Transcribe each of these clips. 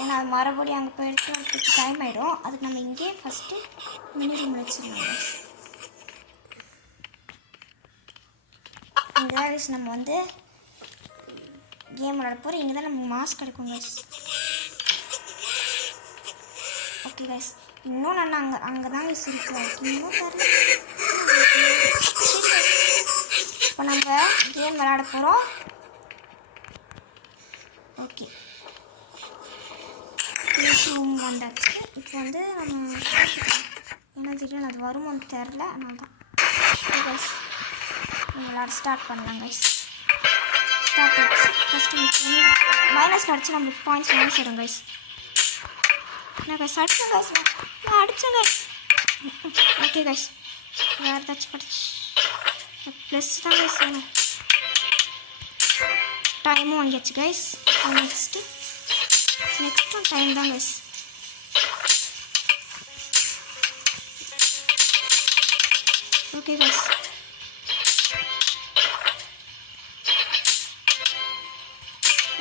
ஏன்னா அது மறுபடியும் அங்கே போயிட்டு வரதுக்கு டைம் ஆகிடும். அதுக்கு நம்ம இங்கே ஃபஸ்ட்டு மினி ரூம் வச்சுருவோம். இங்கே தான் நம்ம வந்து கேம் விளாட போகிறோம். இங்கே தான் நமக்கு மாஸ்க் கிடைக்கும் கைஸ். ஓகே கைஸ், இன்னும் நான் அங்கே தான் கைஸ் இருக்கிறேன். இன்னும் தரல. இப்போ நம்ம கேம் விளாட போகிறோம். ஓகே, ரூம் வந்தாச்சு. இப்போ வந்து நம்ம என்ன திடீர்னு அது வருமோன்னு தெரில, அதனால தான். ஓகே கைஸ், நம்ம விளாட ஸ்டார்ட் பண்ணலாம் கைஸ். ஸ்டார்ட் ஆகிடுச்சு. ஃபஸ்ட்டு மைனஸ் அடிச்சு நம்மளுக்கு பாயிண்ட்ஸ் மைனஸ் ஆகிடும் கைஸ். நான் கைஸ் அடித்தேன் கைஸ், நான் அடித்தேன் கைஸ். ஓகே கைஸ், வேறு ஏதாச்சும் படிச்சு ப்ளஸ் தான் கைஸ் வேணும். டைமும் வாங்கியாச்சு கைஸ். நெக்ஸ்ட்டும் டைம் தான் guys. Okay guys,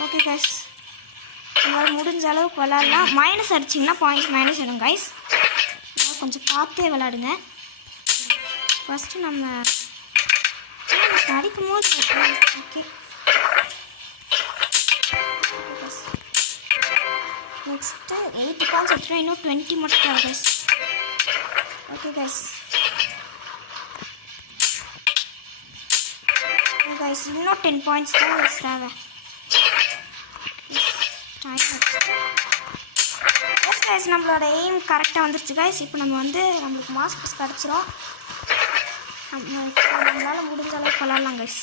okay guys, உங்களால் முடிஞ்ச அளவுக்கு விளாட்லாம். மைனஸ் அடிச்சிங்கன்னா பாயிண்ட்ஸ் மைனஸ் ஆகிடும் கைஸ். அதனால் கொஞ்சம் பார்த்தே விளாடுங்க. ஃபஸ்ட்டு நம்ம அடிக்கும் போது ஓகே. நெக்ஸ்ட்டு 8 பாயிண்ட்ஸ் எடுத்துகிட்டோம். இன்னும் 20 மட்டும் தேவை guys. Okay guys, okay guys, இன்னும் 10 பாயிண்ட்ஸ் தான் கைஸ் தேவை. எஸ் கைஸ், நம்மளோட எய்ம் கரெக்டாக வந்துருச்சு கைஸ். இப்போ நம்ம வந்து நம்மளுக்கு மாஸ்க் கிடச்சிரும். நம்மளால் முடிஞ்ச அளவுக்கு விளாட்லாம் கைஸ்.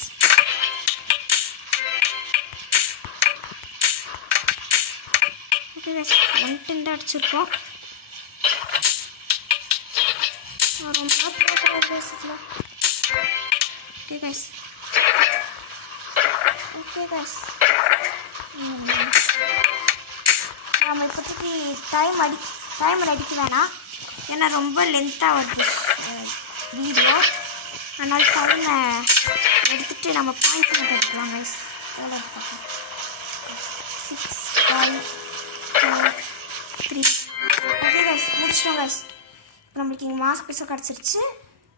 ஓகே கைஸ், 110 தான் அடிச்சிருக்கோம். ரொம்ப guys. Okay guys, okay guys, நம்ம இப்போதைக்கு டைமர் அடிக்க வேணாம். ஏன்னா ரொம்ப லென்த்தாக வருது வீடியோ. அதனால் டைமை எடுத்துகிட்டு நம்ம பாயிண்ட்ஸ் எடுத்துக்கலாம் கைஸ். எவ்வளோ பார்க்கலாம். 6 5 4 3. ஓகே கைஸ், முடிச்சிட்டோம் கைஸ். இப்போ நம்மளுக்கு இங்கே மாஸ்க் பீஸாக கிடச்சிருச்சு.